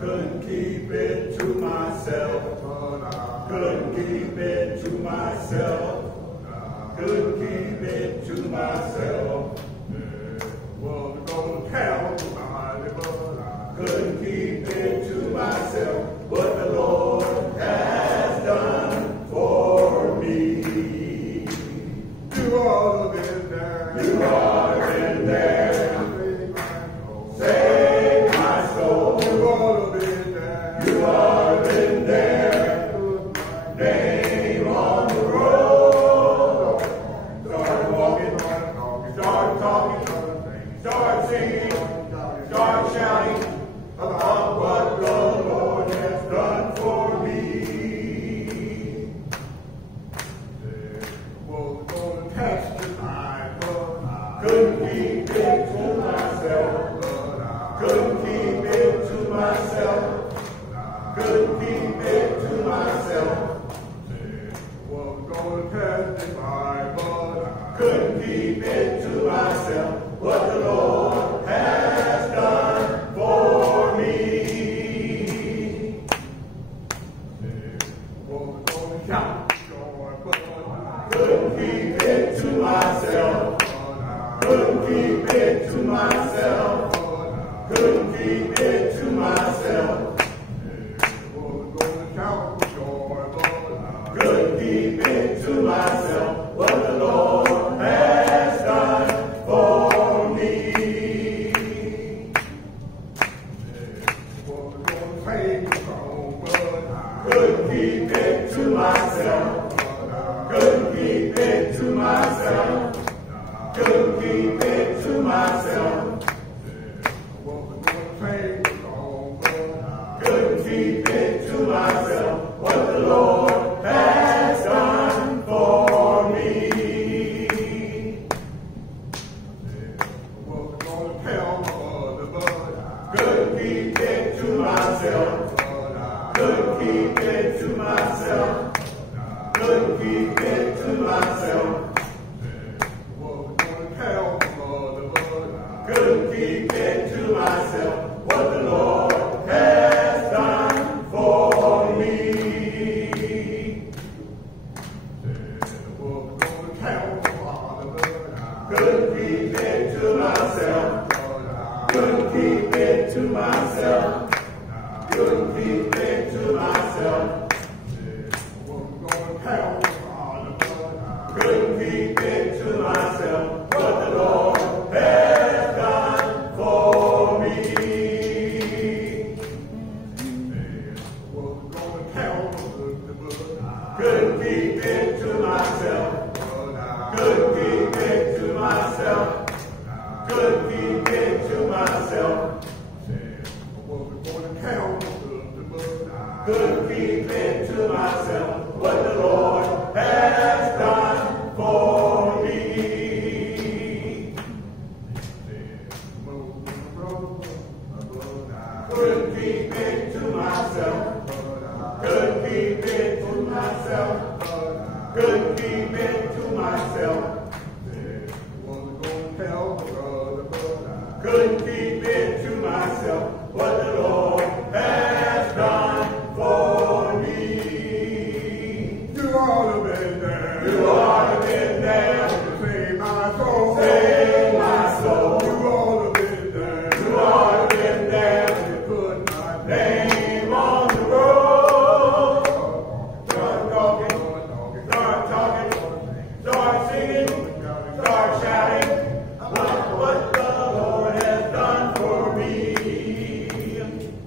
Couldn't keep it to myself. Couldn't keep it to myself. Couldn't keep it to myself. Was gonna tell somebody, but I couldn't keep it to myself. What the Lord has done for me. You ought to have been there. You ought to have been there. Save my soul. You ought to have been there. You ought to have been there. Name on the road. Start walking, start talking, start singing, start shouting about what the Lord has done for me. Was going to testify, but I couldn't keep it to myself. Couldn't keep it to myself. Couldn't keep it to myself. Was going to testify, but I couldn't keep it to myself. What the Lord has done for me. Was going to shout joy, but I couldn't keep it to myself. Couldn't keep it to myself. Couldn't keep it to myself. Was going to shout joy, but I couldn't keep it to myself. What the Lord has done for me. Was going to sing a song, but I couldn't keep it to myself. Couldn't keep it to myself. Couldn't keep it to myself. Couldn't keep it to myself. What the Lord has done for me. Was going to tell my mother, but I couldn't keep it to myself. Couldn't keep it to myself. Couldn't keep it to myself. Was going to tell my mother, but I couldn't keep it to myself. What the Lord has done for me. Was going to tell my father, but I couldn't keep it to myself. Couldn't keep it to myself. Couldn't keep it to myself. Was going to tell my father, but I couldn't keep it to myself. What the Lord has done for me. Couldn't keep it to myself. Couldn't keep it to myself. Couldn't keep it to myself. Couldn't keep it to myself. What the Lord has done for me. Couldn't keep it to myself. Couldn't keep it to myself. Couldn't keep it to myself. Couldn't keep it to myself. What the Lord has done for me. You ought to have been there. You ought to have been there. Save my soul. Save my soul. You ought to have been there. You ought to have been there. You put my name on the road. Start talking. Start talking. Start singing. Start shouting. What the Lord has done for me.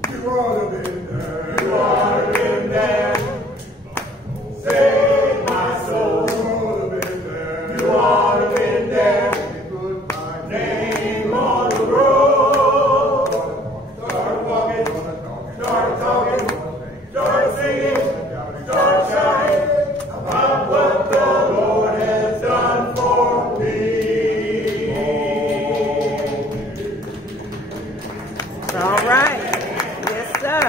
You ought to have been there. You ought to have been there. Save my soul. You ought to have been there. You ought to have been there. Put my name on the road. Start walking. Start talking. Start singing. Start shouting about what the Lord has done for me. All right. Yes, sir.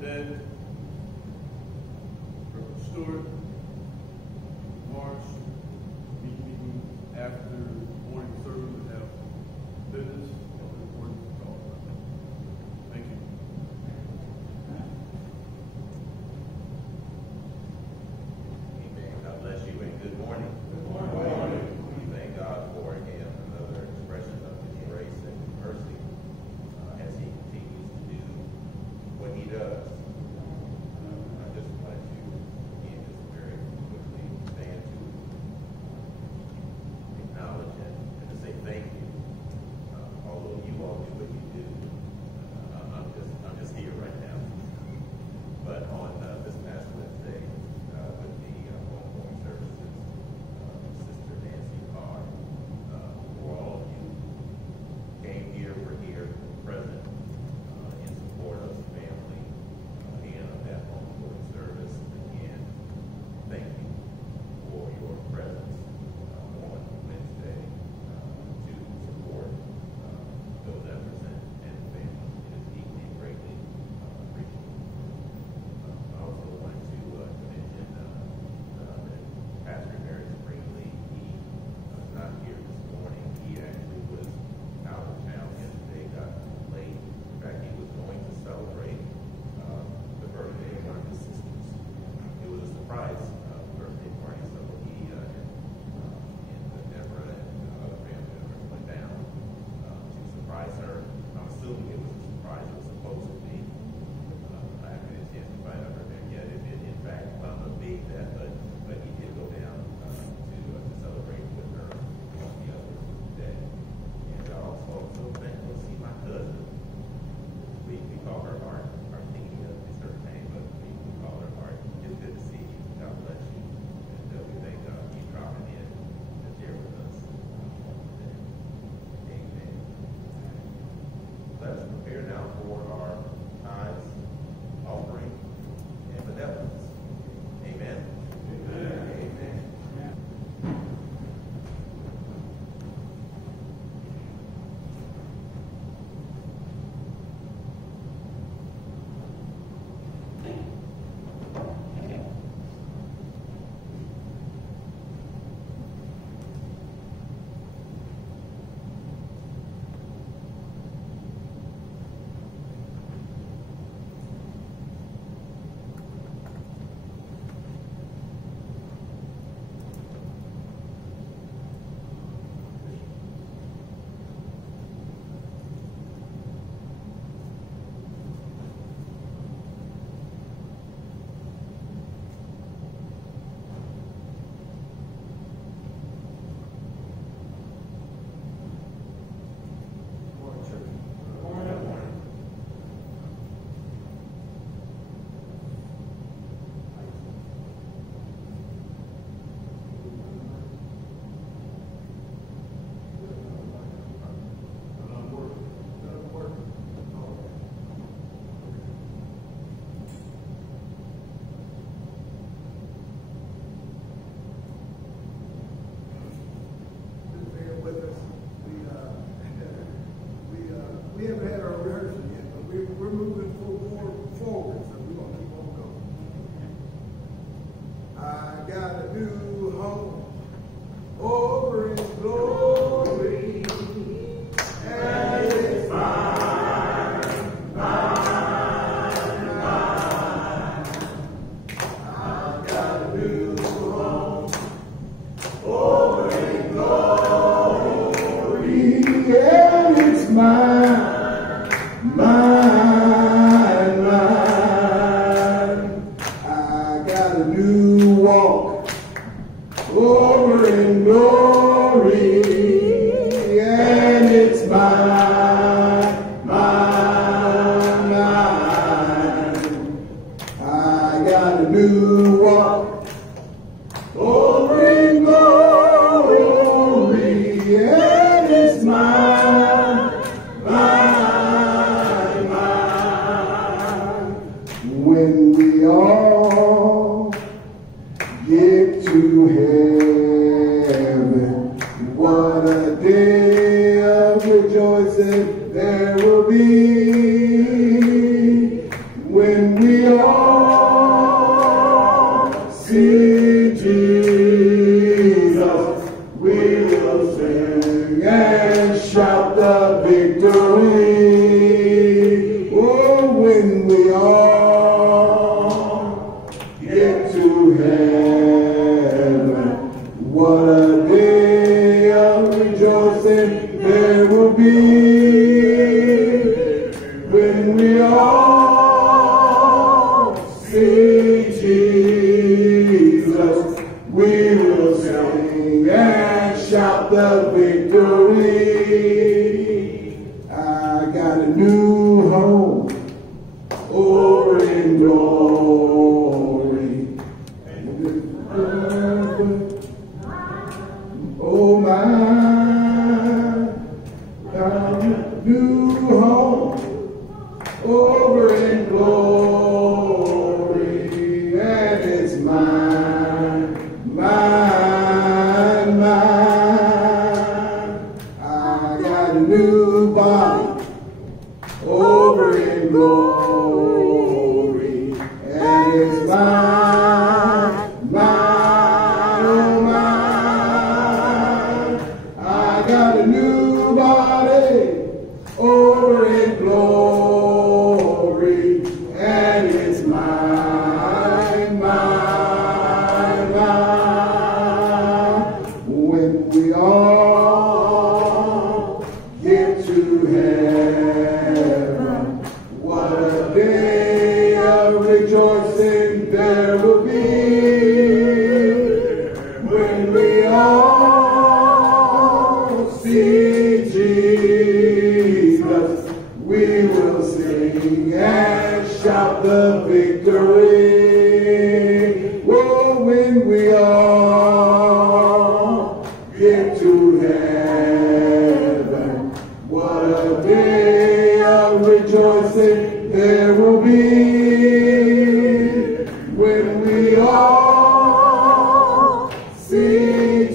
Then Reverend Stewart, March, meeting after morning service and have business or report to talk about. Thank you. Amen. God bless you and good morning. Good morning. We thank God for again another expression of His grace and mercy as He continues to do what He does. I just wanted to again just very quickly stand to acknowledge and to say thank you. Although you all do what you do, I'm just here right now. But on this past Wednesday, with the homegoing services, Sister Nancy Carr, for all of you came here, were here, present in support of the family and of that homegoing service. Again, thank you for your presence on Wednesday to support those that present and the family. It is deeply and greatly appreciated. I also wanted to mention that Pastor Mary Springley, he was not here this morning. He actually was out of town yesterday, got late. In fact, he was going to celebrate the birthday of one of his sisters. It was a surprise birthday party, so he and Deborah and other family members went down to surprise her. I'm assuming it was a surprise. It was supposed to be. I haven't had a chance to find out her there yet. If it in fact wound up being that, but he did go down to celebrate with her on the other day. And I also so thankful to see my cousin. We call her Artenia, is her name, but we call her Art. It's good to see you. God bless you. And we thank God for you dropping in to share with us. Amen. Let us prepare now for our tithes, offering, and benevolence. Amen. Amen. We haven't had our rehearsal yet, but we're moving more forward, so we're gonna keep on going. I got a new home over in glory, and it's mine, mine, mine. I've got a new home over in glory, and it's mine. Mine, mine. I got a new walk over in glory, and it's mine, mine, mine. I got a new walk over in glory, and it's mine, mine, mine. When we all get to heaven, what a day of rejoicing there will be. When when we all see Jesus, we will sing and shout the victory. Oh, when we all get to heaven, what a day of rejoicing there will be. When we all see Jesus, we will sing and shout the victory. I got a new home over in glory. Oh my, got a new home over in glory, and it's mine, mine, mine. I got a new body over in glory, and it's mine, mine, oh mine. I got a new body over in glory, and it's mine, mine, mine. When we all get to heaven, what a day of rejoicing there will be. When we all see Jesus, we will sing and shout the victory. Oh, when we all get to heaven, what a day of rejoicing there will be. When we all see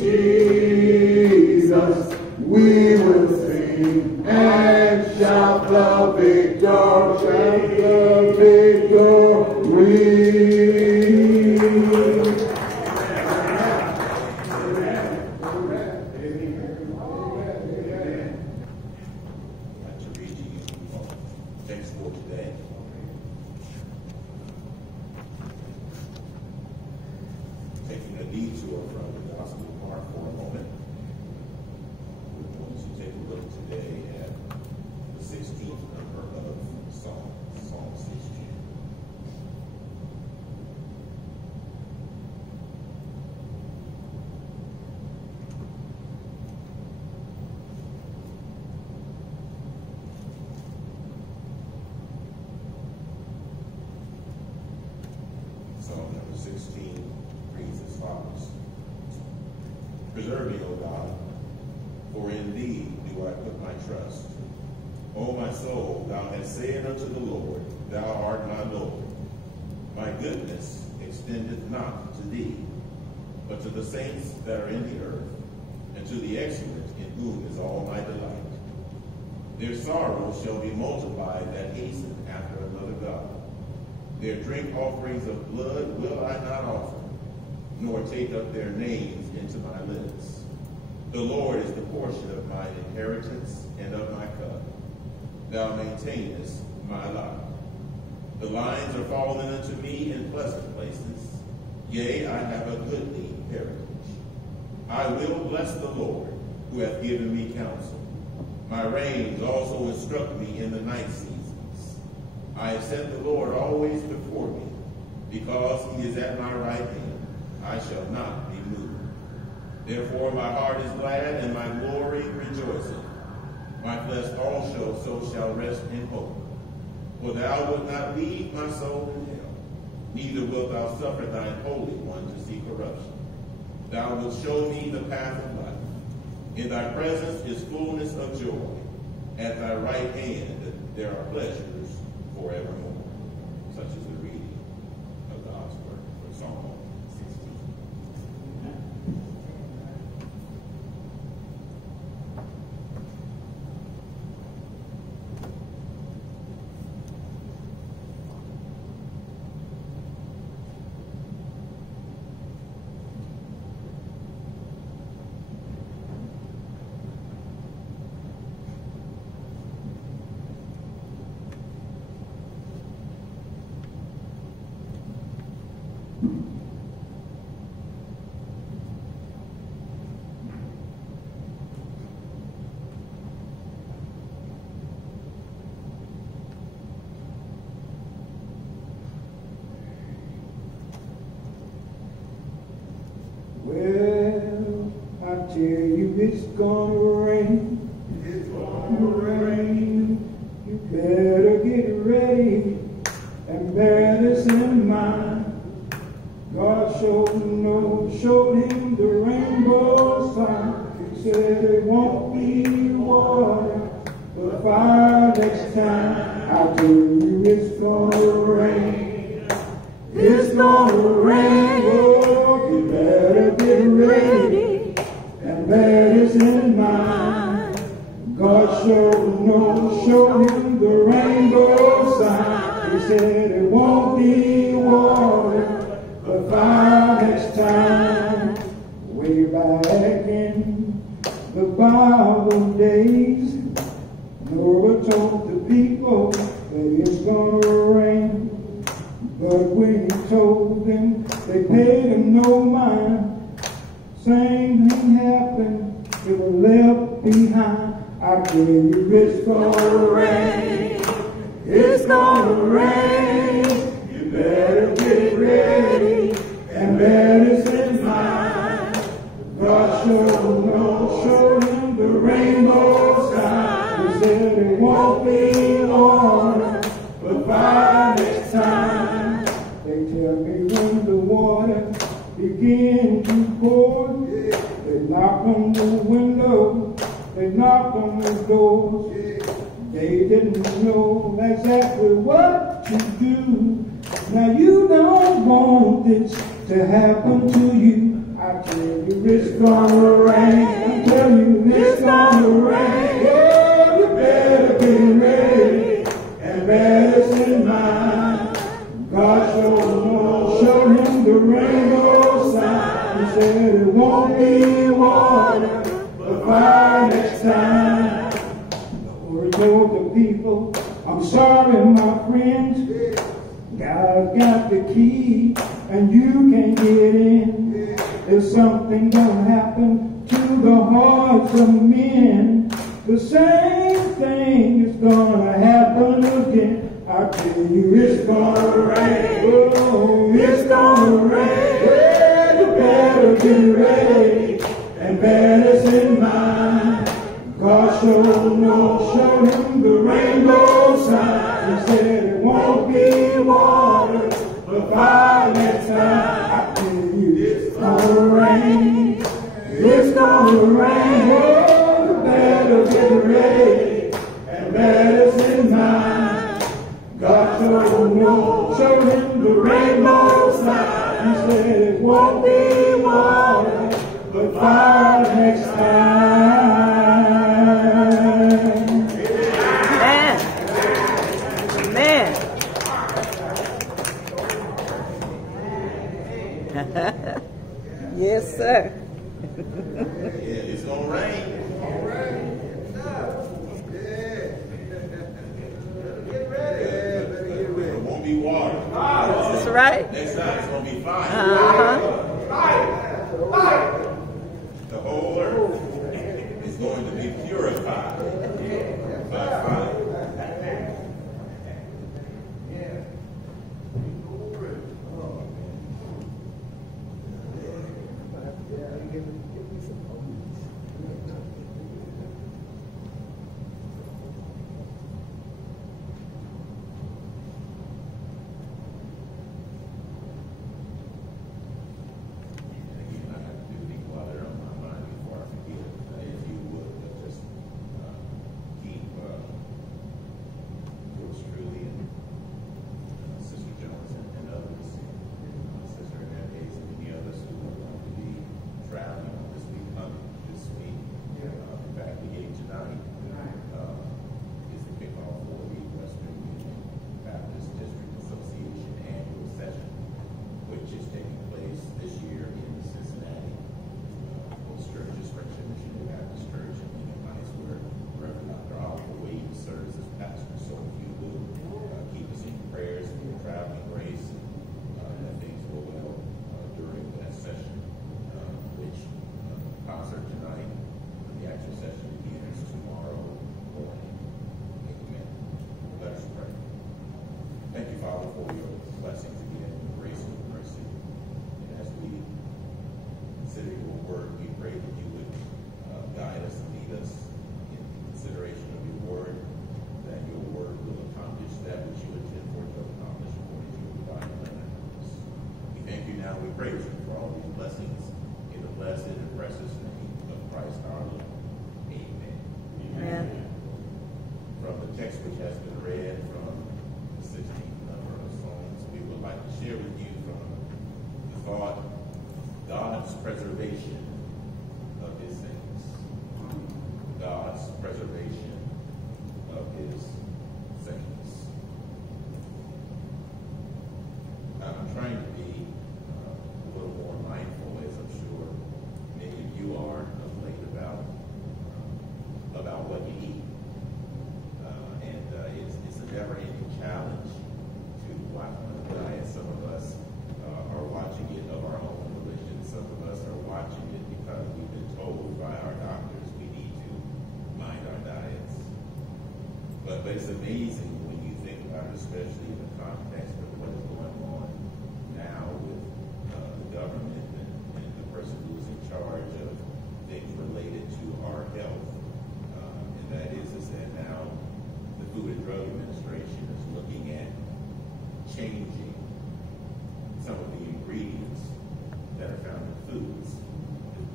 Jesus, we will sing and shout the victory, shout the victory. I'd like to read to you text for today. Taking a detour from the Gospel Park for a moment, we're going to take a look today at the 16th number of Psalm 16. Psalm number 16 reads as follows. Preserve me, O God, for in thee do I put my trust. O my soul, thou hast said unto the Lord, thou art my Lord. My goodness extendeth not to thee, but to the saints that are in the earth, and to the excellent in whom is all my delight. Their sorrow shall be multiplied that hasten after another God. Their drink offerings of blood will I not offer, nor take up their names into my lips. The Lord is the portion of mine inheritance and of my cup. Thou maintainest my life. The lines are fallen unto me in pleasant places. Yea, I have a goodly heritage. I will bless the Lord, who hath given me counsel. My reins also instruct me in the night seasons. I have set the Lord always before me. Because he is at my right hand, I shall not be moved. Therefore my heart is glad, and my glory rejoiceth. My flesh also so shall rest in hope. For thou wilt not leave my soul in hell, neither wilt thou suffer thine Holy One to see corruption. Thou wilt show me the path of life. In thy presence is fullness of joy. At thy right hand there are pleasures forevermore. Such is the reading of God's word for Psalm 16. tell you it's gonna rain. It's Gonna rain. You better get ready and bear this in mind. God showed him the rainbow sign. He said it won't be water, but fire next time. I tell you it's gonna rain. It's gonna rain. Oh, you better get ready and bear this in mind. God showed him the rainbow sign. He said it won't be water, but fire next time. Way back in the Bible days, Noah told the people that it's gonna rain. But when he told them, they paid him no mind. Same thing happened, they were left behind. I tell you it's gonna rain. It's gonna rain. You better get ready and bear this in mind. God showed him the rainbow sign. He said it won't be water, but fire next time. They tell me when the water begin to pour, they knock on the window, they knock on the doors. They didn't know exactly what to do. Now you don't want this to happen to you. I tell you it's gonna rain. I tell you it's gonna rain. Oh, you better get ready and bear this in mind. God showed him the rainbow sign. He said it won't be water, but fire next time. The Lord told the people, I'm sorry, my friends. God's got the key, and you can't get in. There's something gonna happen to the hearts of men. The same thing is gonna happen again. I tell you it's gonna rain. Oh, it's gonna rain. Well, you better get ready and bear this in mind. God showed him the rainbow sign. He said it won't be water, but fire next time. I tell you it's gonna rain. It's gonna rain. Oh, you better get ready and bear this in mind. God showed him the rainbow sign. He said it won't be water, but fire next time. Amen. Yes, sir. Yeah, it's gonna rain. It won't be water. That's right. Next time it's gonna be fire. The whole earth is going to be purified by fire. Keep now we praise you for all these blessings in the blessed and precious name of Christ our Lord. Amen. Amen. From the text which has been read from the 16th number of Psalms, we would like to share with you from the thought, God's preservation of his saints. God's preservation of his saints. I'm trying to be a little more mindful, as I'm sure many of you are of late, about what you eat. It's a never-ending challenge to watch the diet. Some of us are watching it of our own religion. Some of us are watching it because we've been told by our doctors we need to mind our diets. But it's amazing when you think about it, especially in the context of what is going on now with the government and the person who's in charge of things related to our health. And that is that now the Food and Drug Administration is looking at changing some of the ingredients that are found in foods,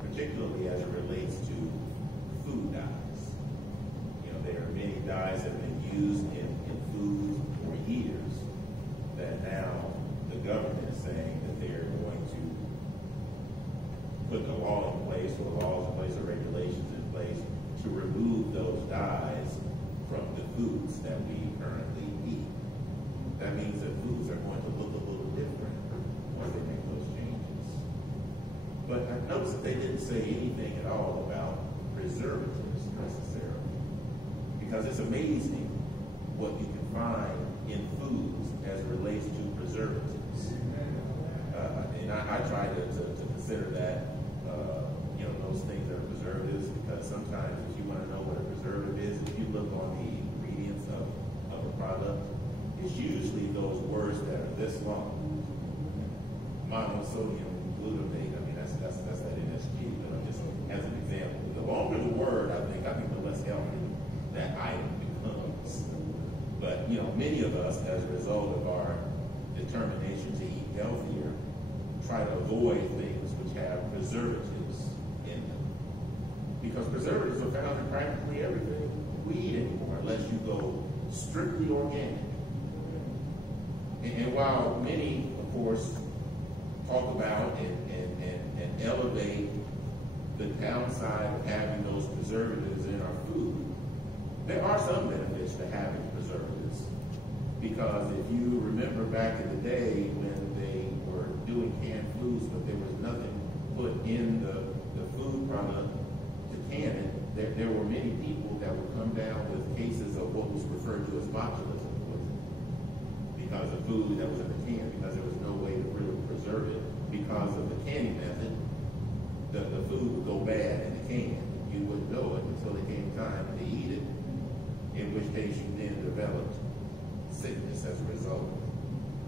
particularly as it relates to food dyes. You know, there are many dyes that have been used in food for years that now the government is saying that they're going to put a law in place, or laws in place, or regulations in place to remove those dyes from the foods that we currently eat. That means that foods are going to look a little different once they make those changes. But I noticed that they didn't say anything at all about preservatives necessarily, because it's amazing what you can find in foods as it relates to preservatives. And I try to consider that, those things that are preservatives, because sometimes if you want to know what a preservative is, if you look on the ingredients of a product, it's usually those words that are this long. Monosodium glutamate, I mean, that's that MSG, but I'm just, as an example, the longer the word, I think the less healthy that item becomes. But, many of us, as a result of our determination to eat healthier, try to avoid things which have preservatives in them. Because preservatives are found in practically everything we eat anymore, unless you go strictly organic. And while many, of course, talk about and elevate the downside of having those preservatives in our food, there are some benefits to having preservatives. Because if you remember back in the day when they were doing canned foods, but there was nothing put in the food product to can it, there were many people that would come down with cases of what was referred to as botulism poisoning because of food that was in the can, because there was no way to really preserve it. Because of the canning method, the food would go bad in the can. You wouldn't know it until it came time to eat it, in which case you then developed sickness as a result.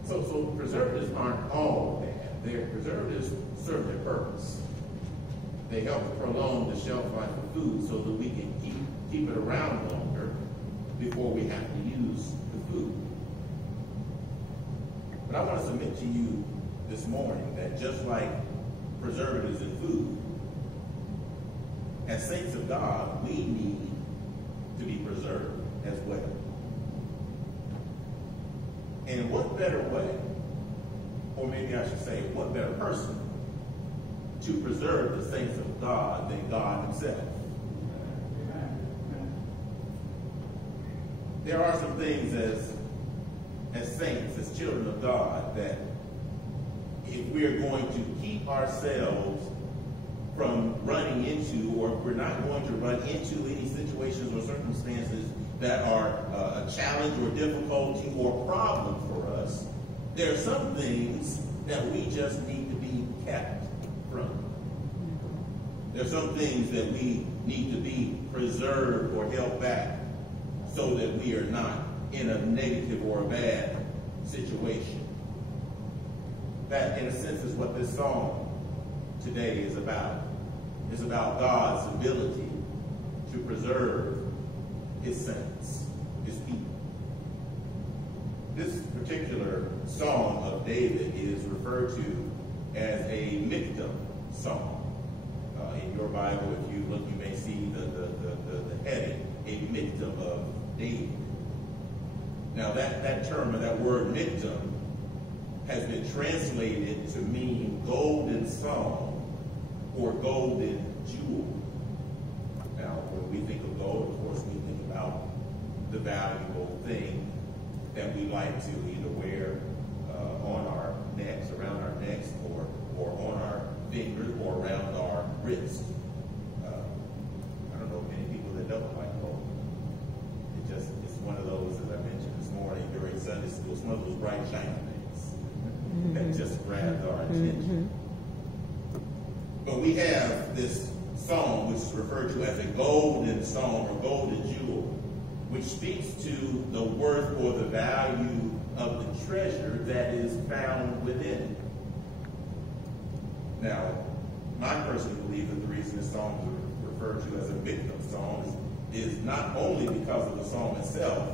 So preservatives aren't all bad. Preservatives serve their purpose. They help to prolong the shelf life of food so that we can keep it around longer before we have to use the food. But I want to submit to you this morning that just like preservatives in food, as saints of God, we need to be preserved as well. And what better way, or maybe I should say, what better person to preserve the saints of God than God himself? There are some things as saints, as children of God, that if we're going to keep ourselves from running into, or if we're not going to run into any situations or circumstances that are a challenge or difficulty or problem for us, there are some things that we just need to be kept from. There are some things that we need to be preserved or held back so that we are not in a negative or a bad situation. That, in a sense, is what this song today is about. It's about God's ability to preserve his saints, his people. This particular song of David is referred to as a miktam psalm. In your Bible, if you look, you may see the heading, a miktam of David. Now that term, or that word miktam, has been translated to mean golden song or golden jewel. Now, when we think of gold, of course, we think about the valuable thing that we like to either wear on our necks, around our necks, or on our fingers, or around our wrist. I don't know many people that don't like gold. It's one of those, as I mentioned this morning during Sunday school, it's one of those bright, shiny things that just grabbed our attention. But we have this song, which is referred to as a golden song or golden jewel, which speaks to the worth or the value of the treasure that is found within it. Now, I personally believe that the reason this song is referred to as a miktam song is not only because of the song itself,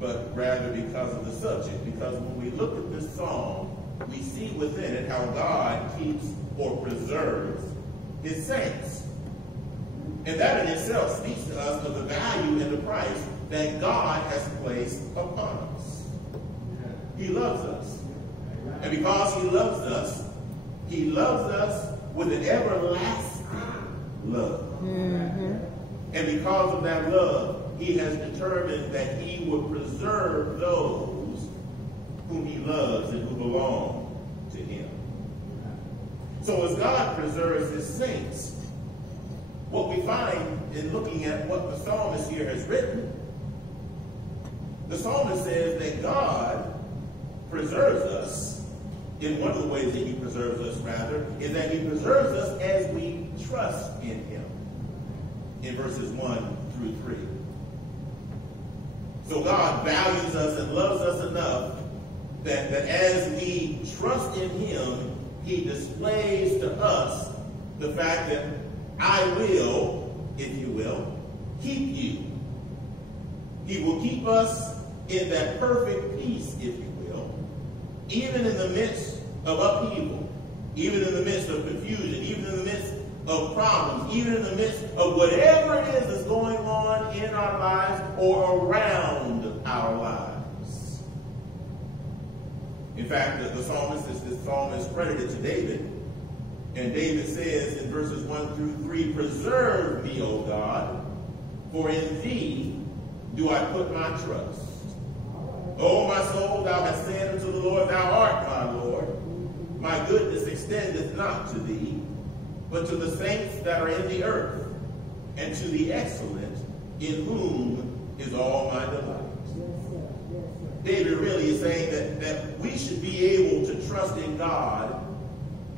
but rather because of the subject. Because when we look at this song, we see within it how God keeps or preserves his saints. And that in itself speaks to us of the value and the price that God has placed upon us. He loves us. And because he loves us with an everlasting love. And because of that love, he has determined that he will preserve those whom he loves and who belong to him. So as God preserves his saints, what we find in looking at what the psalmist here has written, the psalmist says that God preserves us. In one of the ways that he preserves us, rather, is that he preserves us as we trust in him. In verses 1 through 3. So God values us and loves us enough that as we trust in him, he displays to us the fact that I will, if you will, keep you. He will keep us in that perfect peace, if you will, even in the midst of upheaval, even in the midst of confusion, even in the midst of problems, even in the midst of whatever it is that's going on in our lives or around our lives. In fact, the psalmist is credited to David. And David says in verses 1 through 3, preserve me, O God, for in thee do I put my trust. O my soul, thou hast said unto the Lord, thou art my Lord. My goodness extendeth not to thee, but to the saints that are in the earth, and to the excellent, in whom is all my delight. David really is saying that we should be able to trust in God,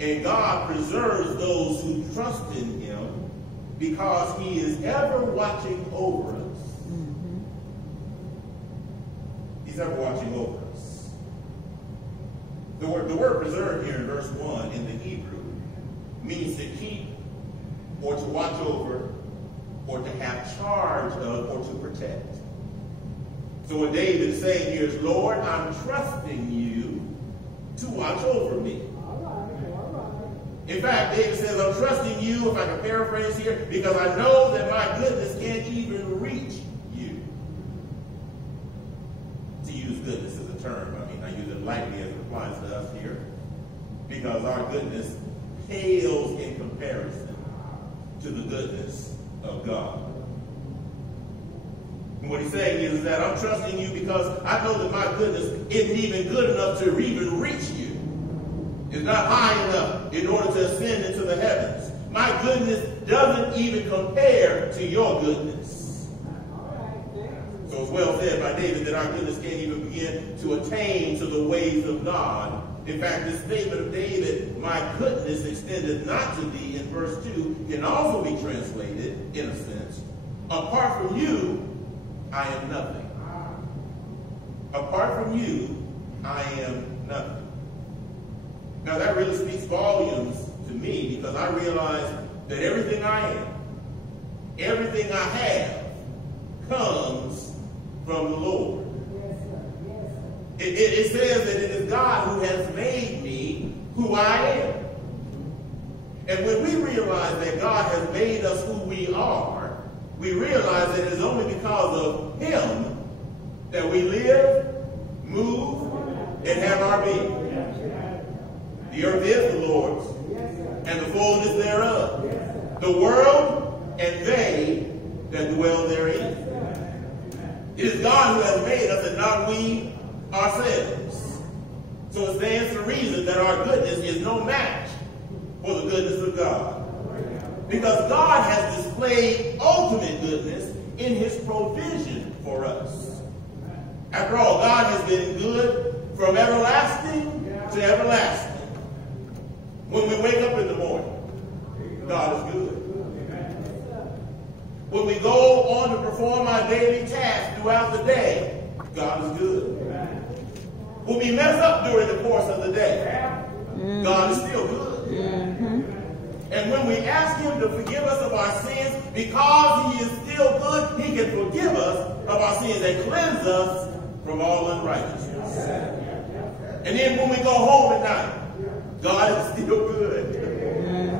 and God preserves those who trust in him because he is ever watching over us. He's ever watching over us. The word preserve here in verse 1 in the Hebrew means to keep or to watch over or to have charge of or to protect. So what David is saying here is, Lord, I'm trusting you to watch over me. In fact, David says, I'm trusting you, if I can paraphrase here, because I know that my goodness can't even reach you. To use goodness as a term, I use it lightly as it applies to us here, because our goodness pales in comparison to the goodness of God. And what he's saying is that I'm trusting you because I know that my goodness isn't even good enough to even reach you. It's not high enough in order to ascend into the heavens. My goodness doesn't even compare to your goodness. So it's well said by David that our goodness can't even begin to attain to the ways of God. In fact, this statement of David, my goodness extended not to thee, in verse 2, can also be translated, in a sense, apart from you, I am nothing. Apart from you, I am nothing. Now that really speaks volumes to me, because I realize that everything I am, everything I have, comes from the Lord. It says that it is God who has made me who I am. And when we realize that God has made us who we are, we realize that it is only because of him that we live, move, and have our being. The earth is the Lord's, and the fullness thereof, the world and they that dwell therein. It is God who has made us and not we ourselves. So it stands to reason that our goodness is no match for the goodness of God. Because God has displayed ultimate goodness in his provision for us. After all, God has been good from everlasting to everlasting. When we wake up in the morning, God is good. When we go on to perform our daily tasks throughout the day, God is good. When we mess up during the course of the day, God is still good. And when we ask him to forgive us of our sins, because he is still good, he can forgive us of our sins and cleanse us from all unrighteousness. And then when we go home at night, God is still good.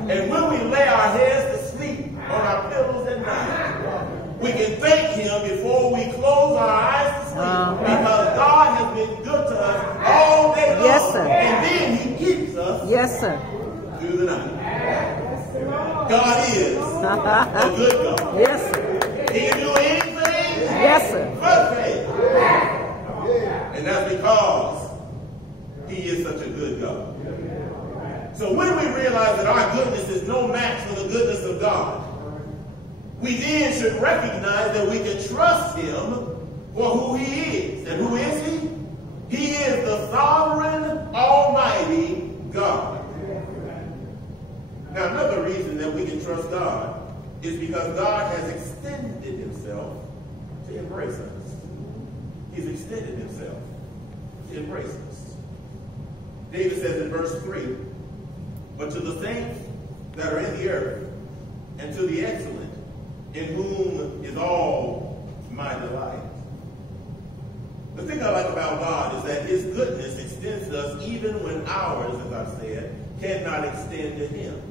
And when we lay our heads to sleep on our pillows at night, we can thank him before we close our eyes to sleep, because God has been good to us all day long. Yes, sir. And then he keeps us through the night. God is a good God. Yes, sir. He can do anything Yes, sir. but fail. And that's because he is such a good God. So when we realize that our goodness is no match for the goodness of God, we then should recognize that we can trust him for who he is. And who is he? He is the sovereign, almighty God. Now, another reason that we can trust God is because God has extended himself to embrace us. He's extended himself to embrace us. David says in verse 3, "But to the saints that are in the earth, and to the excellent, in whom is all my delight." The thing I like about God is that his goodness extends to us even when ours, as I've said, cannot extend to him.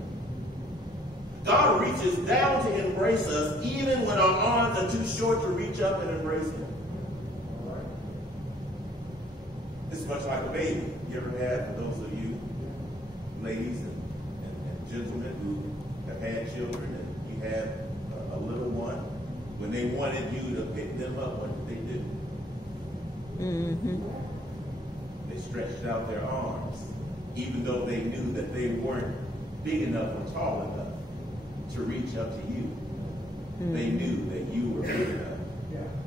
God reaches down to embrace us even when our arms are too short to reach up and embrace him. It's much like a baby. You ever had, for those of you ladies and gentlemen who have had children and you had a little one, when they wanted you to pick them up, what did they do? They stretched out their arms, even though they knew that they weren't big enough or tall enough to reach up to you. They knew that you were big enough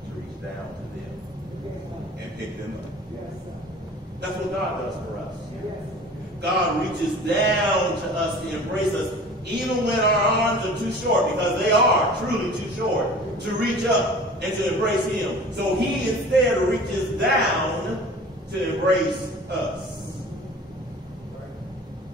to reach down to them and pick them up. That's what God does for us. God reaches down to us to embrace us, even when our arms are too short, because they are truly too short to reach up and to embrace him. So he instead reaches down to embrace us.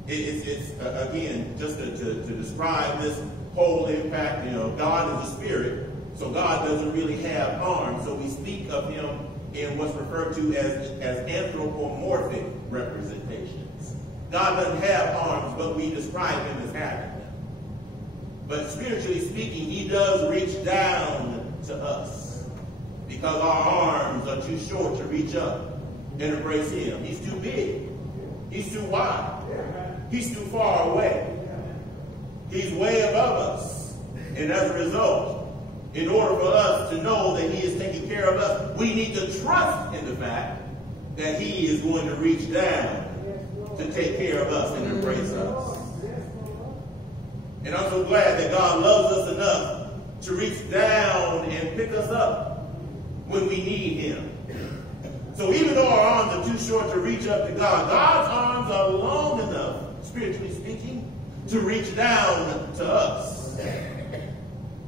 It's again, just to describe this whole impact, God is a spirit, so God doesn't really have arms. So we speak of him in what's referred to as anthropomorphic representations. God doesn't have arms, but we describe him as having them. But spiritually speaking, he does reach down to us because our arms are too short to reach up and embrace him. He's too big. He's too wide. He's too far away. He's way above us. And as a result, in order for us to know that he is taking care of us, we need to trust in the fact that he is going to reach down to take care of us and embrace us. And I'm so glad that God loves us enough to reach down and pick us up when we need him. So even though our arms are too short to reach up to God, God's arms are long enough, spiritually speaking, to reach down to us.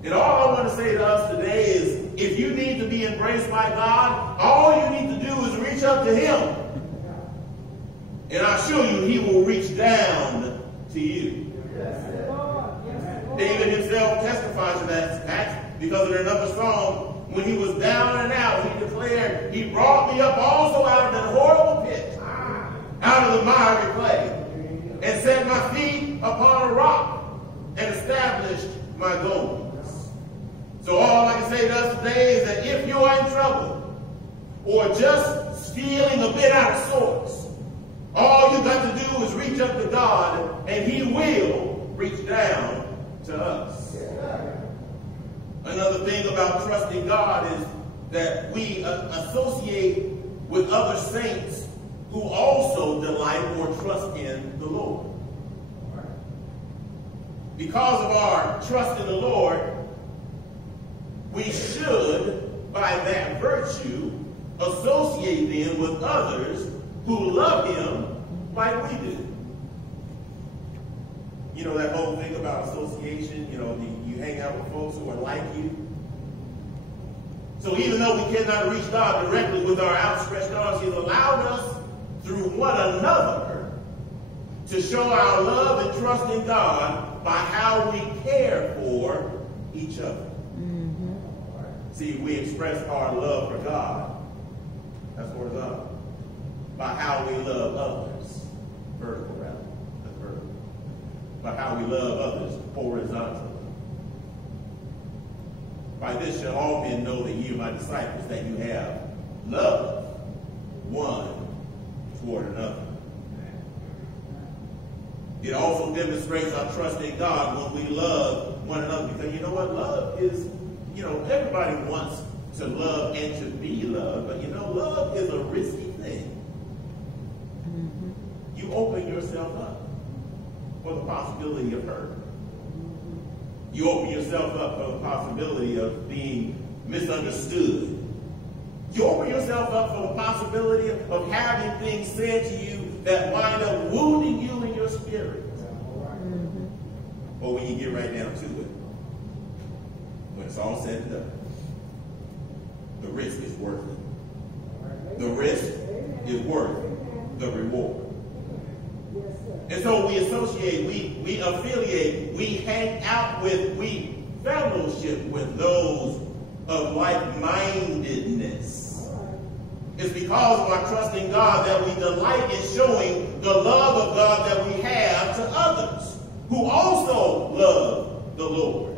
And all I want to say to us today is, if you need to be embraced by God, all you need to do is reach up to him. And I assure you, he will reach down to you. David himself testifies to that fact, because in another song, when he was down and out, he declared, he brought me up also out of that horrible pit, out of the miry clay, and set my feet upon a rock or just feeling a bit out of sorts. All you got to do is reach up to God, and he will reach down to us. Another thing about trusting God is that we associate with other saints who also delight or trust in the Lord. Because of our trust in the Lord, we should, by that virtue, associate them with others who love him like we do. You know that whole thing about association, you hang out with folks who are like you. So even though we cannot reach God directly with our outstretched arms, he's allowed us through one another to show our love and trust in God by how we care for each other. Mm-hmm. See, we express our love for God. That's horizontal. By how we love others. Vertical, rather. That's vertical. By how we love others horizontally. By this shall all men know that ye are my disciples, that you have love one toward another. It also demonstrates our trust in God when we love one another. Because you know what? Love is, everybody wants to love and to be loved. But love is a risky thing. Mm-hmm. You open yourself up for the possibility of hurt. You open yourself up for the possibility of being misunderstood. You open yourself up for the possibility of having things said to you that wind up wounding you in your spirit. Mm-hmm. But when you get right down to it, when it's all said and done, the risk is worth it. The risk is worth the reward. And so we associate, we affiliate, we hang out with, we fellowship with those of like-mindedness. It's because of our trust in God that we delight in showing the love of God that we have to others who also love the Lord.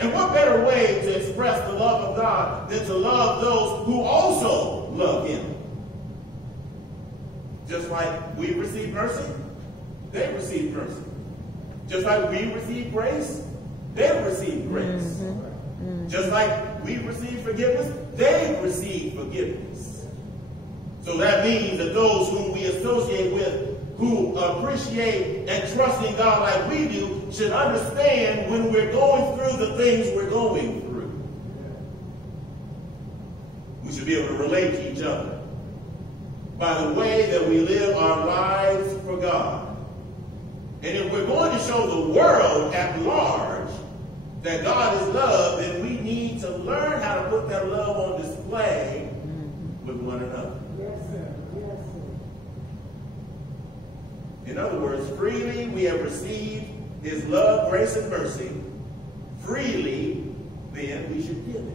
And what better way to express the love of God than to love those who also love him? Just like we receive mercy, they receive mercy. Just like we receive grace, they receive grace. Mm-hmm. Mm-hmm. Just like we receive forgiveness, they receive forgiveness. So that means that those whom we associate with, who appreciate and trust in God like we do, should understand when we're going through the things we're going through. We should be able to relate to each other by the way that we live our lives for God. And if we're going to show the world at large that God is love, then we need to learn how to put that love on display with one another. Yes, sir. Yes, sir. In other words, freely we have received his love, grace, and mercy. Freely, then, we should give it.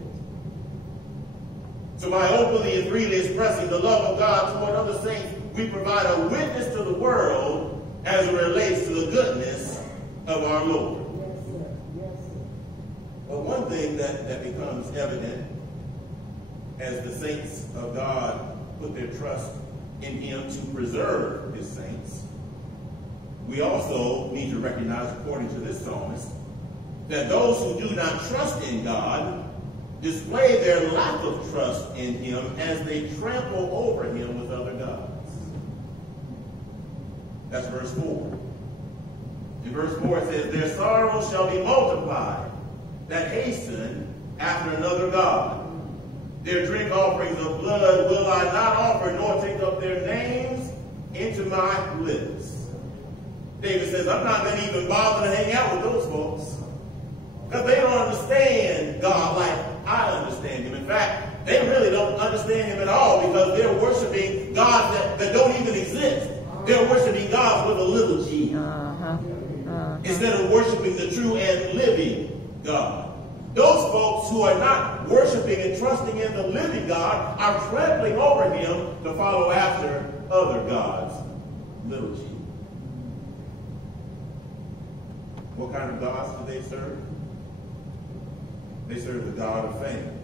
So by openly and freely expressing the love of God toward other saints, we provide a witness to the world as it relates to the goodness of our Lord. Yes, sir. Yes, sir. But one thing that becomes evident as the saints of God put their trust in him to preserve his saints, we also need to recognize, according to this psalmist, that those who do not trust in God display their lack of trust in him as they trample over him with other gods. That's verse 4. In verse 4 it says, their sorrows shall be multiplied that hasten after another god. Their drink offerings of blood will I not offer, nor take up their names into my lips. David says, I'm not going to even bother to hang out with those folks, because they don't understand God like I understand him. In fact, they really don't understand him at all, because they're worshiping gods that don't even exist. They're worshiping gods with a little g. Instead of worshiping the true and living God. Those folks who are not worshiping and trusting in the living God are trampling over him to follow after other gods, little g. What kind of gods do they serve? They serve the God of fame.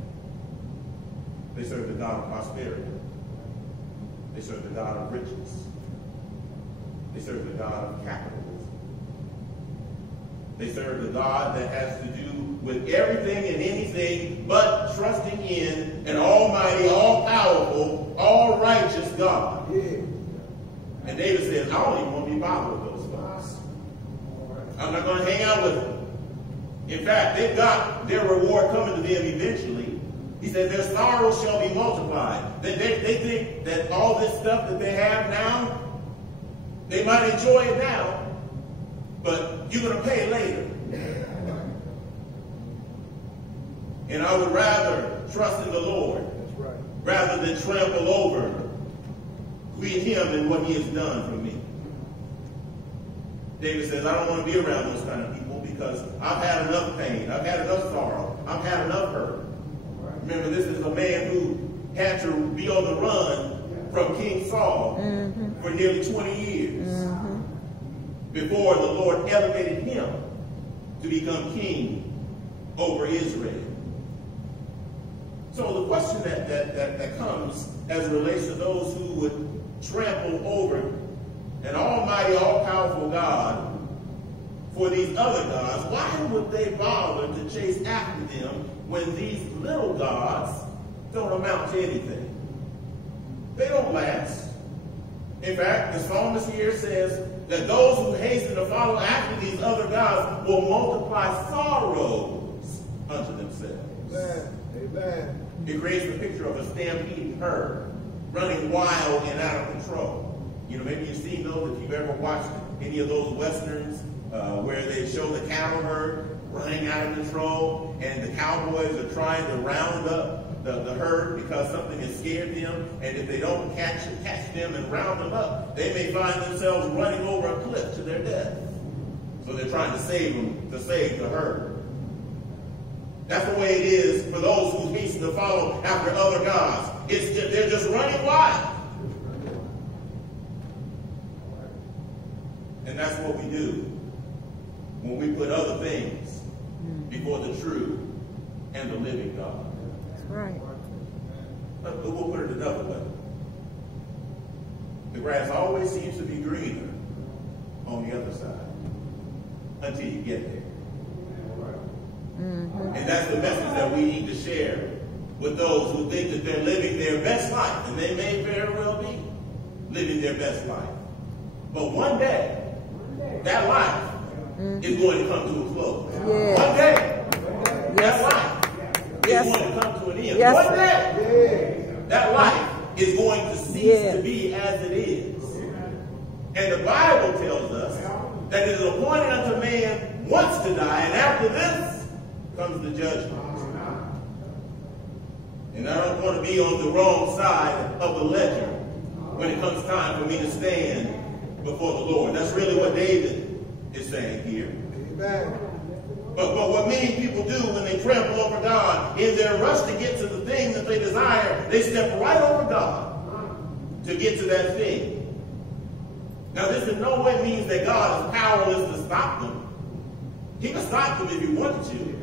They serve the God of prosperity. They serve the God of riches. They serve the God of capitalism. They serve the God that has to do with everything and anything but trusting in an almighty, all-powerful, all-righteous God. Yeah. And David says, I don't even want to be bothered with those folks. I'm not going to hang out with them. In fact, they've got their reward coming to them eventually. He said, their sorrow shall be multiplied. They think that all this stuff that they have now, they might enjoy it now, but you're going to pay it later. And I would rather trust in the Lord rather than trample over him and what he has done for me. David says, I don't want to be around those kind of people because I've had enough pain. I've had enough sorrow. I've had enough hurt. Remember, this is a man who had to be on the run from King Saul for nearly 20 years before the Lord elevated him to become king over Israel. So the question that comes as it relates to those who would trample over an almighty, all-powerful God for these other gods, why would they bother to chase after them when these little gods don't amount to anything? They don't last. In fact, the psalmist here says that those who hasten to follow after these other gods will multiply sorrows unto themselves. Amen. Amen. It creates a picture of a stampeding herd running wild and out of control. You know, maybe you've seen those if you've ever watched any of those westerns where they show the cattle herd running out of control and the cowboys are trying to round up the herd because something has scared them, and if they don't catch them and round them up, they may find themselves running over a cliff to their death. So they're trying to save them, to save the herd. That's the way it is for those who hasten to follow after other gods. They're just running wild. And that's what we do when we put other things before the true and the living God. That's right. But we'll put it another way. The grass always seems to be greener on the other side until you get there. And that's the message that we need to share with those who think that they're living their best life. And they may very well be living their best life. But one day, that life is going to come to a close. Yes. One day, that life is going to come to an end. Yes. One day, that life is going to cease to be as it is. And the Bible tells us that it is appointed unto man once to die, and after this comes the judgment. And I don't want to be on the wrong side of the ledger when it comes time for me to stand before the Lord. That's really what David is saying here. Amen. But what many people do when they trample over God, in their rush to get to the thing that they desire, they step right over God to get to that thing. Now, this in no way means that God is powerless to stop them. He can stop them if he wanted to.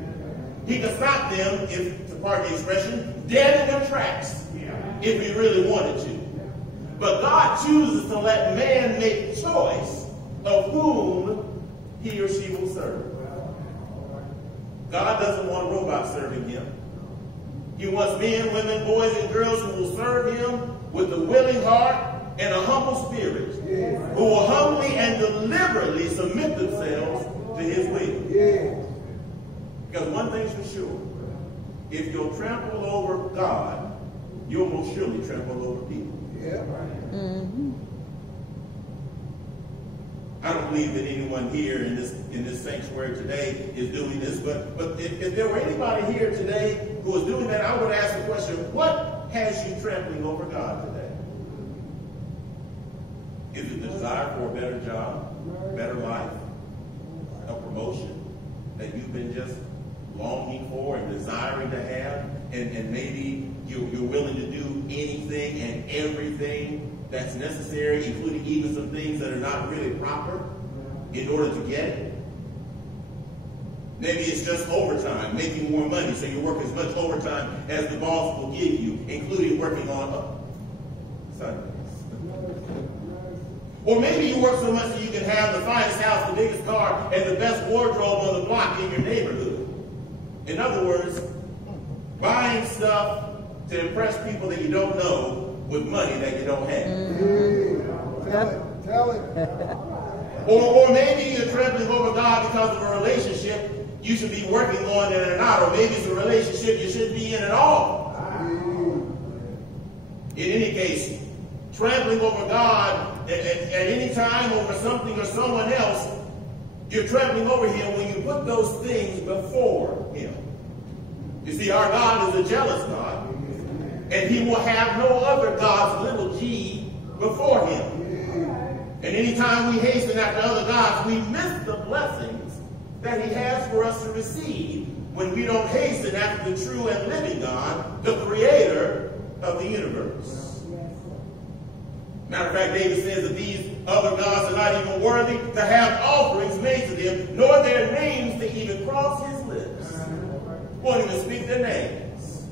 He can stop them, if, to pardon the expression, dead in their tracks, if he really wanted to. But God chooses to let man make choice of whom he or she will serve. God doesn't want robots serving him. He wants men, women, boys, and girls who will serve him with a willing heart and a humble spirit, who will humbly and deliberately submit themselves to his will. Because one thing's for sure, if you'll trample over God, you'll most surely trample over people. I don't believe that anyone here in this sanctuary today is doing this, but if there were anybody here today who was doing that, I would ask the question, what has you trampling over God today? Is it the desire for a better job, better life, a promotion that you've been just longing for and desiring to have, and maybe you're willing to do anything and everything that's necessary, including even some things that are not really proper, in order to get it? Maybe it's just overtime, making more money, so you work as much overtime as the boss will give you, including working on Sundays. Or maybe you work so much that you can have the finest house, the biggest car, and the best wardrobe on the block in your neighborhood. In other words, buying stuff to impress people that you don't know with money that you don't have. Tell it. Or maybe you're trampling over God because of a relationship you should be working on and are not. Or maybe it's a relationship you shouldn't be in at all. In any case, trampling over God at any time over something or someone else, you're trampling over him when you put those things before him. You see, our God is a jealous God, and he will have no other gods, little g, before him. And anytime we hasten after other gods, we miss the blessings that he has for us to receive when we don't hasten after the true and living God, the creator of the universe. Matter of fact, David says that these other gods are not even worthy to have offerings made to them, nor their names to even cross his lips. Won't even speak their names.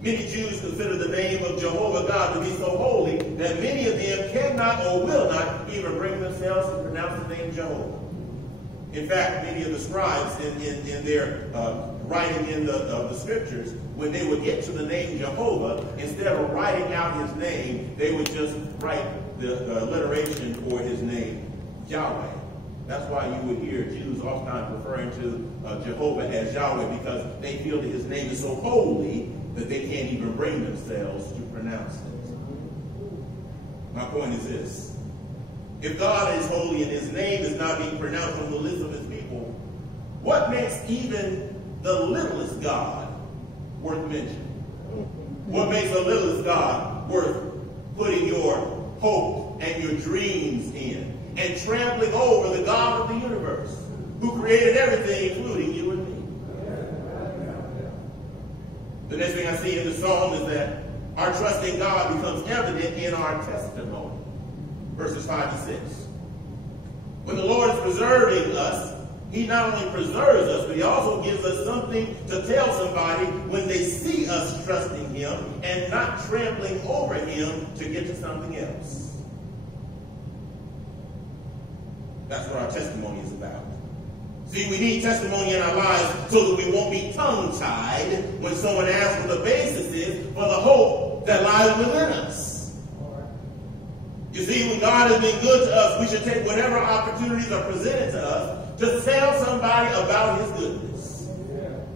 Many Jews consider the name of Jehovah God to be so holy that many of them cannot or will not even bring themselves to pronounce the name Jehovah. In fact, many of the scribes in their writing in the scriptures, when they would get to the name Jehovah, instead of writing out his name, they would just write the alliteration for his name, Yahweh. That's why you would hear Jews oftentimes referring to Jehovah as Yahweh, because they feel that his name is so holy that they can't even bring themselves to pronounce it. My point is this. If God is holy and his name is not being pronounced on the lips of his people, what makes even the littlest God worth mentioning? What makes the littlest God worth putting your hope and your dreams in and trampling over the God of the universe who created everything, including you and me? The next thing I see in the psalm is that our trust in God becomes evident in our testimony. Verses 5 and 6. When the Lord is preserving us, he not only preserves us, but he also gives us something to tell somebody when they see us trusting him and not trampling over him to get to something else. That's what our testimony is about. See, we need testimony in our lives so that we won't be tongue-tied when someone asks what the basis is for the hope that lies within us. You see, when God has been good to us, we should take whatever opportunities are presented to us to tell somebody about his goodness.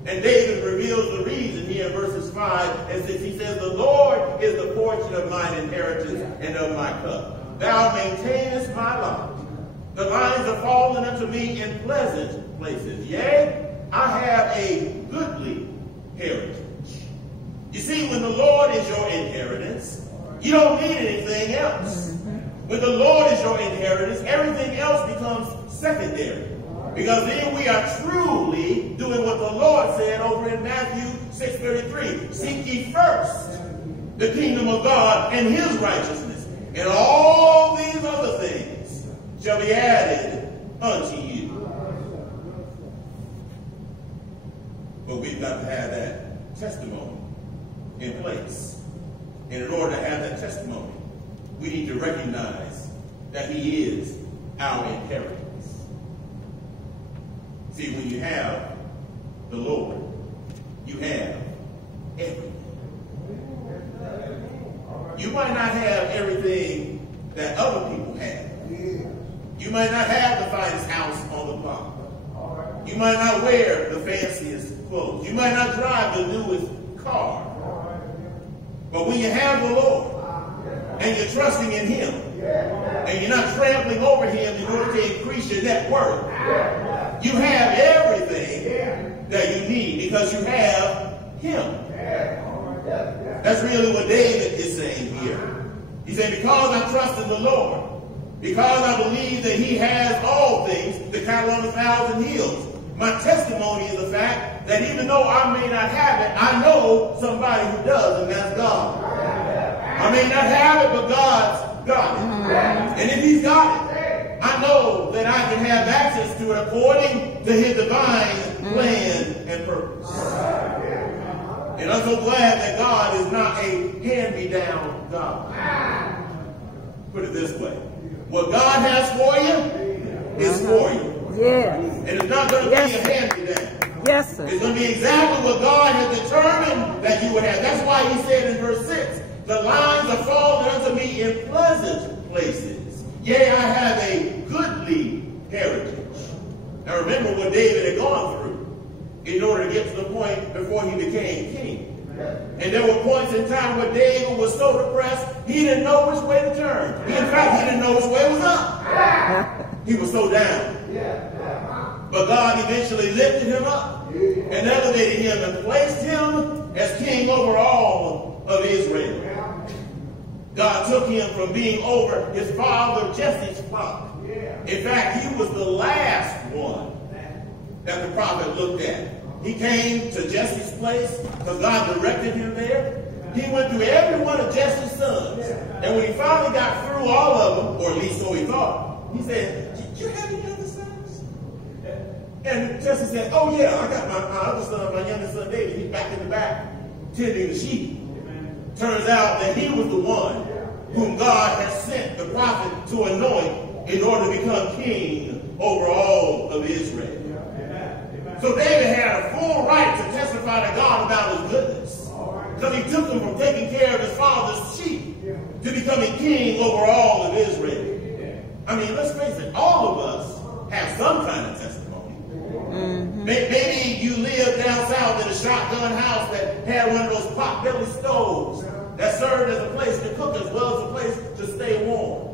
And David reveals the reason here in verses 5 and 6. He says, the Lord is the portion of mine inheritance and of my cup. Thou maintainest my lot. The lines are fallen unto me in pleasant places. Yea, I have a goodly heritage. You see, when the Lord is your inheritance, you don't need anything else. When the Lord is your inheritance, everything else becomes secondary. Because then we are truly doing what the Lord said over in Matthew 6:33. Seek ye first the kingdom of God and his righteousness, and all these other things shall be added unto you. But we've got to have that testimony in place. And in order to have that testimony, we need to recognize that he is our inheritance. See, when you have the Lord, you have everything. You might not have everything that other people have. You might not have the finest house on the block. You might not wear the fanciest clothes. You might not drive the newest car. But when you have the Lord, and you're trusting in him, and you're not trampling over him in order to increase your net worth, you have everything that you need because you have him. That's really what David is saying here. He said, because I trust in the Lord, because I believe that he has all things, the cattle on 1,000 hills, my testimony is the fact that even though I may not have it, I know somebody who does, and that's God. I may not have it, but God's got it. And if he's got it, I know that I can have access access to it according to his divine plan and purpose. And I'm so glad that God is not a hand-me-down God. Put it this way. What God has for you is for you. Yeah. And it's not going to be a hand-me-down. Yes, sir. It's going to be exactly what God has determined that you would have. That's why he said in verse 6, the lines are fallen unto me in pleasant places. Yea, I have a goodly heritage. Now remember what David had gone through in order to get to the point before he became king. And there were points in time where David was so depressed, he didn't know which way to turn. In fact, he didn't know which way was up. He was so down. But God eventually lifted him up and elevated him and placed him as king over all of Israel. God took him from being over his father Jesse's flock. In fact, he was the last one that the prophet looked at. He came to Jesse's place because God directed him there. He went through every one of Jesse's sons. And when he finally got through all of them, or at least so he thought, he said, "Did you have any other sons?" And Jesse said, "Oh yeah, I got my other son, my youngest son David. He's back in the back tending the sheep." Turns out that he was the one whom God had sent the prophet to anoint in order to become king over all of Israel. So David had a full right to testify to God about his goodness. Because he took him from taking care of his father's sheep to becoming king over all of Israel. I mean, let's face it, all of us have some kind of testimony. Maybe you live down south in a shotgun house that had one of those pot-belly stoves that served as a place to cook as well as a place to stay warm.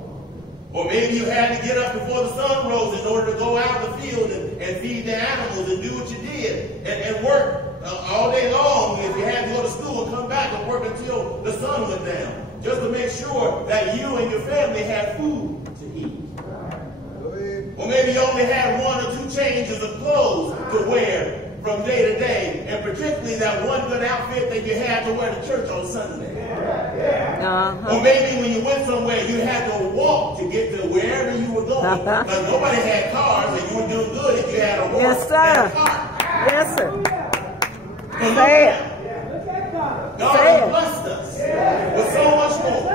Or maybe you had to get up before the sun rose in order to go out in the field and feed the animals and do what you did and work all day long if you had to go to school and come back and work until the sun went down, just to make sure that you and your family had food to eat. Or maybe you only had 1 or 2 changes of clothes to wear from day to day, and particularly that one good outfit that you had to wear to church on Sunday. Or maybe when you went somewhere, you had to walk to get to wherever you were going. Because nobody had cars, and you were doing good if you had a horse and a car. Yes, sir. Say it. God has blessed us with so much more.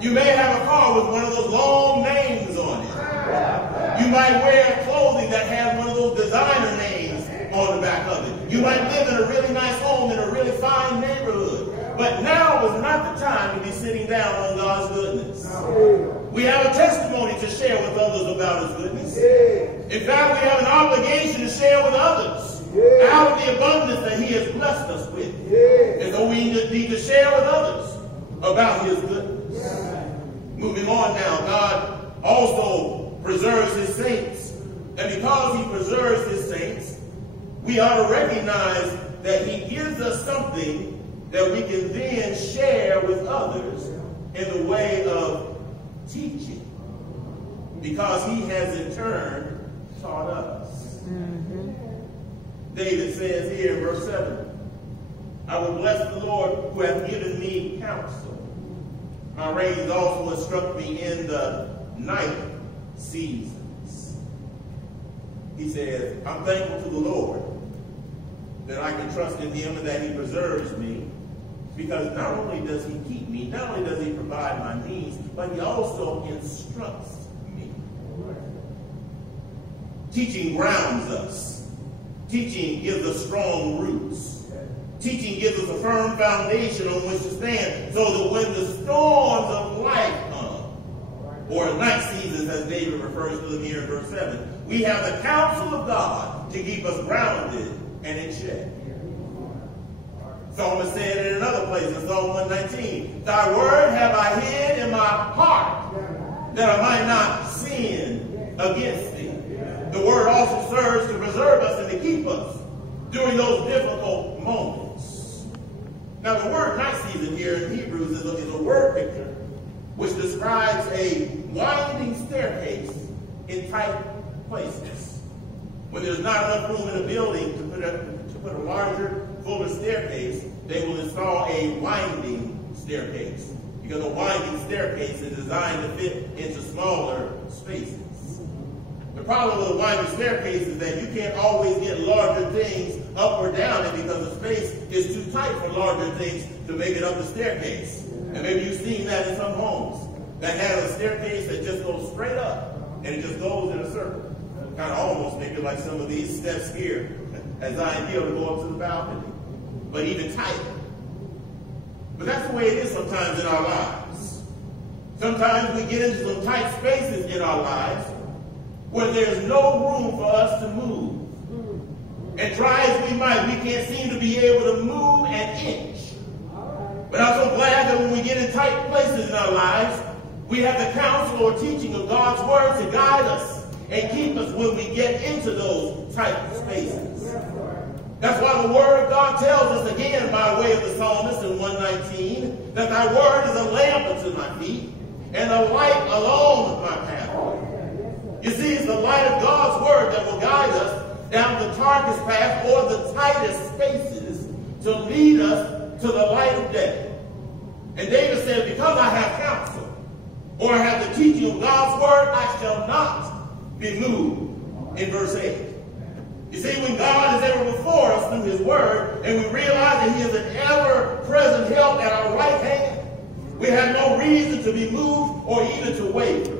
You may have a car with one of those long names on it. You might wear clothing that has one of those designer names on the back of it. You might live in a really nice home in a really fine neighborhood. But now is not the time to be sitting down on God's goodness. We have a testimony to share with others about his goodness. In fact, we have an obligation to share with others out of the abundance that he has blessed us with. And so we need to share with others about his goodness. Moving on now, God also preserves his saints. And because he preserves his saints, we ought to recognize that he gives us something that we can then share with others in the way of teaching. Because he has in turn taught us. David says here in verse 7, I will bless the Lord who hath given me counsel. My reins also instruct me in the night seasons. He says, I'm thankful to the Lord that I can trust in him and that he preserves me, because not only does he keep me, not only does he provide my needs, but he also instructs me. Teaching grounds us. Teaching gives us strong roots. Teaching gives us a firm foundation on which to stand, so that when the storms of life come, or night seasons as David refers to them here in verse 7, we have the counsel of God to keep us grounded and in check. Psalmist said in another place in Psalm 119, thy word have I hid in my heart, that I might not sin against thee. The word also serves to preserve us and to keep us during those difficult moments. Now the word night season here in Hebrews is a word picture which describes a winding staircase in tight places. When there's not enough room in a building to put a larger, fuller staircase, they will install a winding staircase, because a winding staircase is designed to fit into smaller spaces. The problem with a winding staircase is that you can't always get larger things up or down it because the space is too tight for larger things to make it up the staircase. And maybe you've seen that in some homes that have a staircase that just goes straight up and it just goes in a circle. Kind of almost maybe like some of these steps here at Zion Hill to go up to the balcony, but even tighter. But that's the way it is sometimes in our lives. Sometimes we get into some tight spaces in our lives where there's no room for us to move. And try as we might, we can't seem to be able to move an inch. But I'm so glad that when we get in tight places in our lives, we have the counsel or teaching of God's word to guide us and keep us when we get into those tight spaces. That's why the word of God tells us again by way of the psalmist in 119 that thy word is a lamp unto my feet and a light along my pathway. You see, it's the light of God's word that will guide us down the darkest path or the tightest spaces to lead us to the light of day. And David said, because I have counsel or I have the teaching of God's word, I shall not be moved. In verse 8. You see, when God is ever before us through his word, and we realize that he is an ever-present help at our right hand, we have no reason to be moved or even to waver.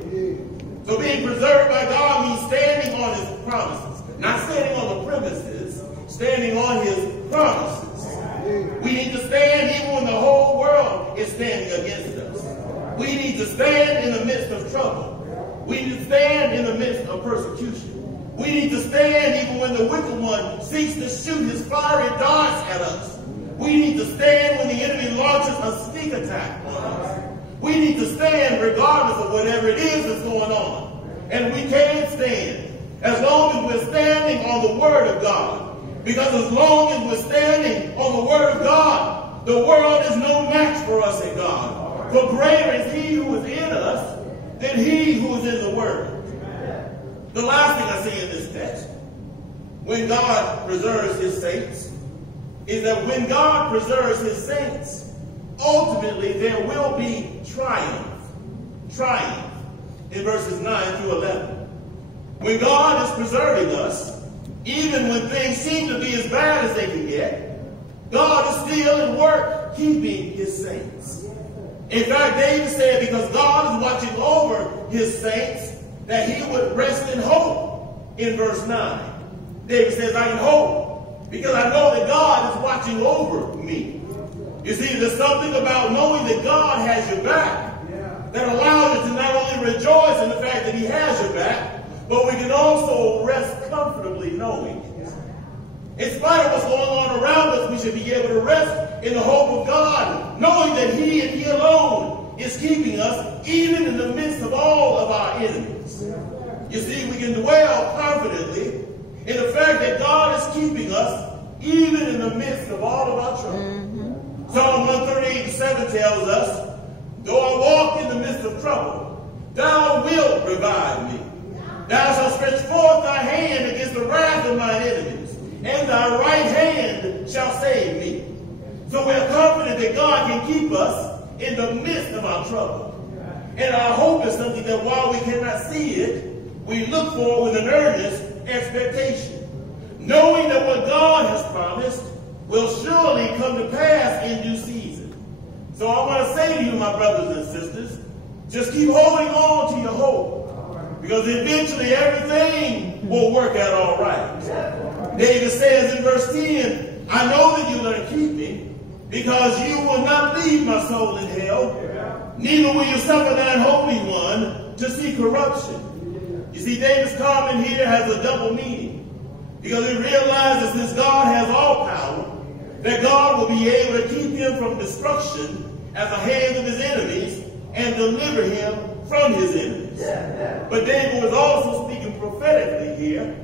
So being preserved by God means standing on his promises. Not standing on the premises, standing on his promises. We need to stand even when the whole world is standing against us. We need to stand in the midst of trouble. We need to stand in the midst of persecution. We need to stand even when the wicked one seeks to shoot his fiery darts at us. We need to stand when the enemy launches a sneak attack on us. We need to stand regardless of whatever it is that's going on. And we can stand as long as we're standing on the word of God. Because as long as we're standing on the word of God, the world is no match for us in God. For greater is he who is in us than he who is in the world. The last thing I see in this text, when God preserves his saints, is that when God preserves his saints, ultimately there will be triumph. Triumph in verses 9 through 11. When God is preserving us, even when things seem to be as bad as they can get, God is still at work keeping his saints. In fact, David said because God is watching over his saints, that he would rest in hope in verse 9. David says, I can hope because I know that God is watching over me. You see, there's something about knowing that God has your back that allows you to not only rejoice in the fact that he has your back, but we can also rest comfortably knowing it. In spite of what's going on around us, we should be able to rest in the hope of God, knowing that he and he alone is keeping us even in the midst of all of our enemies. You see, we can dwell confidently in the fact that God is keeping us even in the midst of all of our trouble. Psalm 138:7 tells us, though I walk in the midst of trouble, thou wilt revive me. Thou shalt stretch forth thy hand against the wrath of mine enemies, and thy right hand shall save me. So we are confident that God can keep us in the midst of our trouble. And our hope is something that while we cannot see it, we look for with an earnest expectation, knowing that what God has promised will surely come to pass in due season. So I want to say to you, my brothers and sisters, just keep holding on to your hope, because eventually everything will work out all right. David says in verse 10, I know that you're going to keep me, because you will not leave my soul in hell, neither will you suffer thine Holy One to see corruption. You see, David's comment here has a double meaning, because he realizes since God has all power, that God will be able to keep him from destruction at the hands of his enemies and deliver him from his enemies. But David was also speaking prophetically here,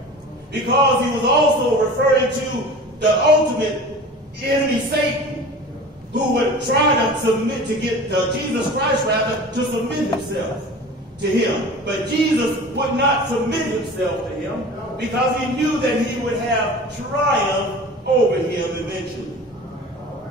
because he was also referring to the ultimate enemy, Satan, who would try to submit to get Jesus Christ, rather, to submit himself to him. But Jesus would not submit himself to him because he knew that he would have triumph over him eventually.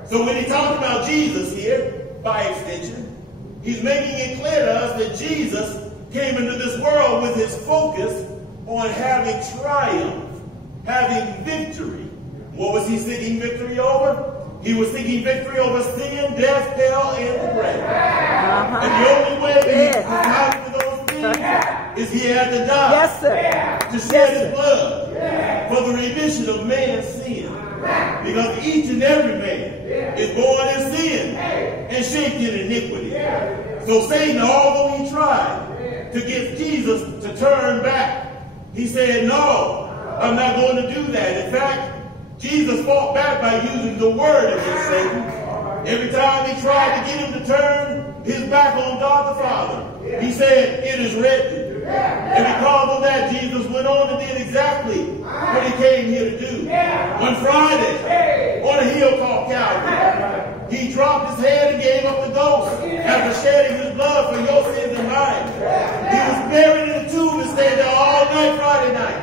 So when he talked about Jesus here, by extension, he's making it clear to us that Jesus came into this world with his focus on having triumph, having victory. What was he seeking victory over? He was seeking victory over sin, death, hell, and the grave. And the only way that he could conquer those things is he had to die. Yes, sir. To shed his blood for the remission of man's sin. Because each and every man is born in sin and shaped in iniquity. So Satan, although he tried to get Jesus to turn back, he said, no, I'm not going to do that. In fact, Jesus fought back by using the word against Satan. Every time he tried to get him to turn his back on God the Father, he said, it is written. And because of that, Jesus went on and did exactly what he came here to do. One Friday, on a hill called Calvary, he dropped his head and gave up the ghost after shedding his blood for your sins and mine. He was buried in a tomb and stayed there all night Friday night.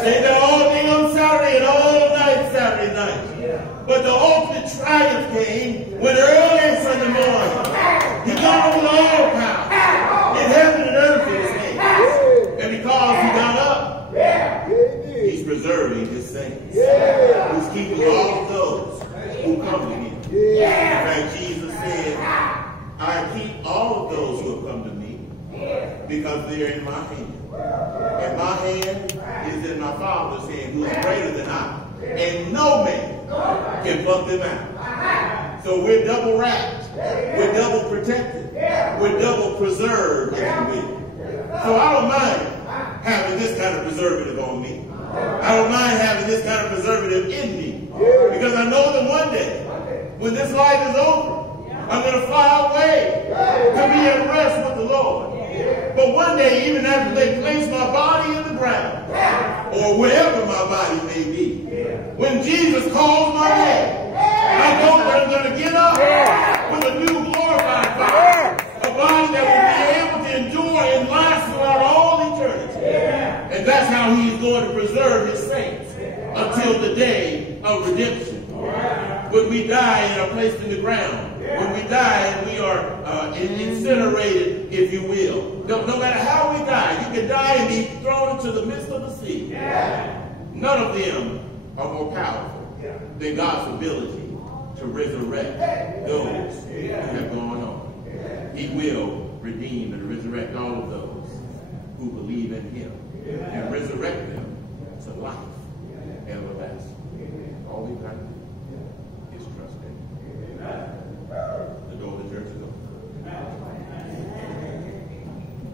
Stayed there all day on Saturday and all night Saturday night. But the ultimate triumph came when early Sunday morning, he got over all power in heaven and earth in his hands. And because he got up, he's preserving his saints. He's keeping all of those who come to him. In fact, Jesus said, I keep all of those who have come to me because they're in my hand. And my hand is in my Father's hand, who is greater than I. And no man can pluck them out. So we're double wrapped. We're double protected. We're double preserved, if you will. So I don't mind having this kind of preservative on me. I don't mind having this kind of preservative in me. Because I know that one day, when this life is over, I'm going to fly away to be at rest with the Lord. But one day, even after they place my body in the ground, or wherever my body may be, when Jesus calls my name, I know that I'm going to get up with a new glorified body. A body that will be able to endure and last throughout all eternity. And that's how he's going to preserve his saints until the day of redemption. When we die and are placed in the ground. When we die and we are incinerated, if you will. No matter how we die, you can die and be thrown into the midst of the sea. None of them are more powerful than God's ability to resurrect those who have gone on. He will redeem and resurrect all of those who believe in him and resurrect them to life everlasting. All we've got to do is trust him. The door of the church is open.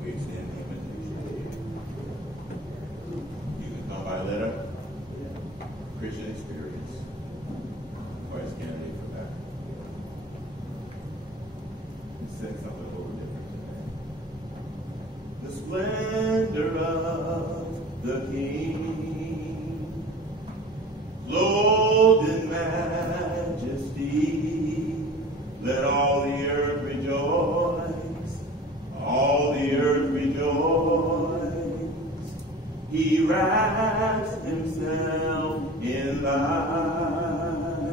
We extend the invitation. You can come by letter, Christian Experience, or as candidate for that. We said something a little different today. The splendor of the King, clothed in majesty, let all the earth rejoice, all the earth rejoice. He wraps himself in light,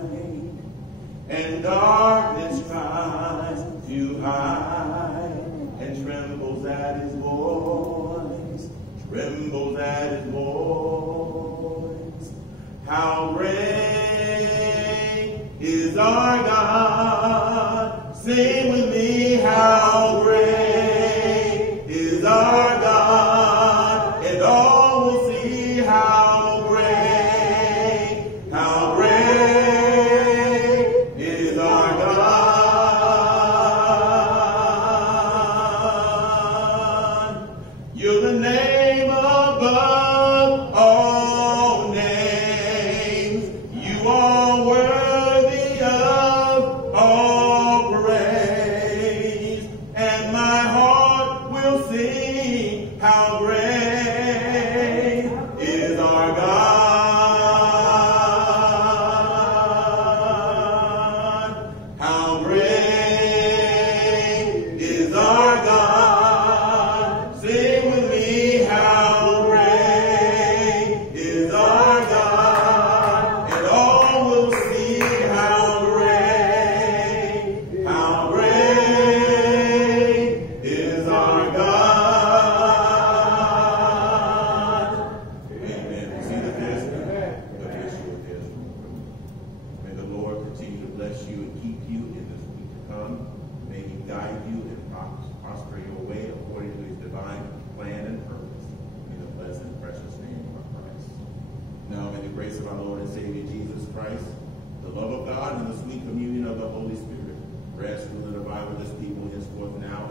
and darkness tries to hide, and trembles at his voice, trembles at his voice. How great is our God? Sing with me, how great is our God? And all will see how great is our God. You're the name above all names. You are worthy of all praise. And my heart will sing how great is our God. How great is our God. Sing with me, you and keep you in this week to come. May he guide you and prosper your way according to his divine plan and purpose. In the blessed and precious name of Christ. Now may the grace of our Lord and Savior Jesus Christ, the love of God, and the sweet communion of the Holy Spirit rest and abide with this people henceforth now